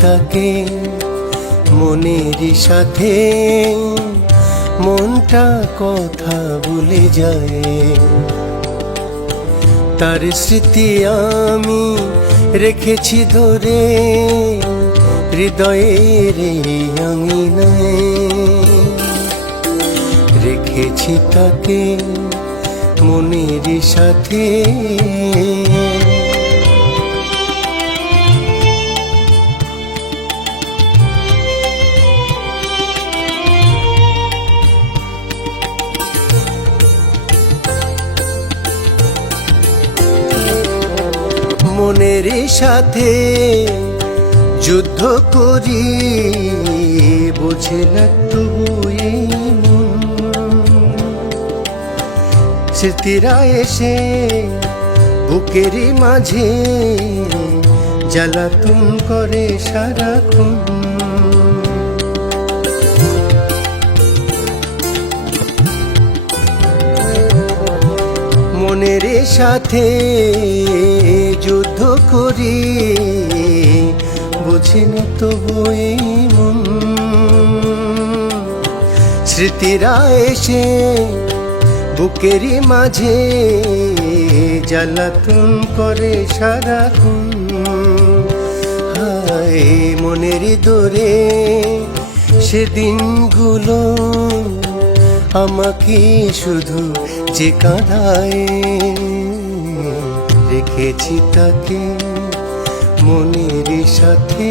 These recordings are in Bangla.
তাকে মনের সাথে। মনটা কথা বলে যায়। তার স্মৃতি আমি রেখেছি ধরে। হৃদয়ের আঙিনায় রেখেছি তাকে মনের সাথে। মনের সাথে যুদ্ধ করি, বোঝে না তবু। স্মৃতিরা এসে বুকের মাঝে জ্বালাতন করে সারাক্ষণ মনের সাথে যুদ্ধ করি, বুঝি না তো বই মন। স্মৃতিরা এসে বুকেরই মাঝে জ্বালাতন করে সারাক্ষণ। হায়, মনের দোরে সেদিনগুলো আমাকে শুধু যে কাঁদায়। রেখেছি তাকে মনের সাথে।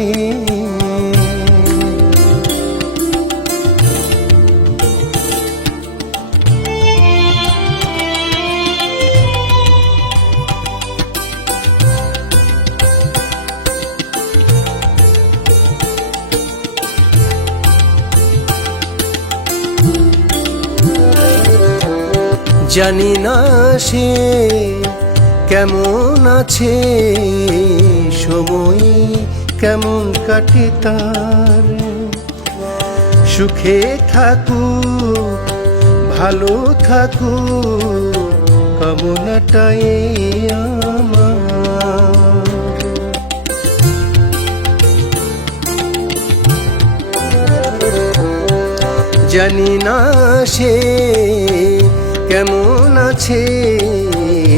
জানি না সে কেমন আছে? সময় কেমন কাটে তার? সুখে থাকুক, ভালো থাকু কামনাটাই জানি না সে কেমন আছে।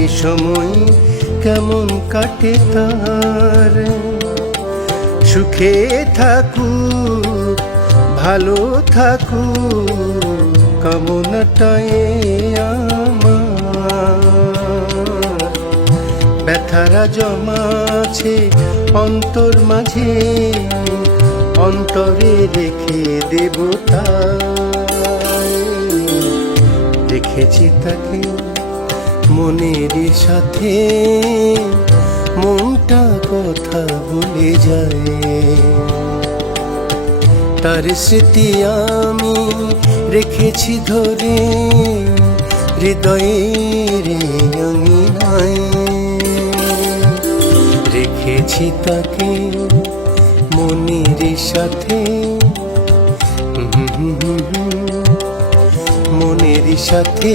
সময় কেমন কাটে তার? সুখে থাকুক, ভালো থাকুক, কামনাটাই আমার। ব্যথারা জমাছে অন্তর মাঝে, অন্তরে রেখে দেবতা দেখেছি তাকে মনের সাথে মনটা কথা বলে যায়। তার স্মৃতি আমি রেখেছি ধরে, হৃদয়ের অঙ্গিনায় রেখেছি তাকে মনের সাথে। মনের সাথে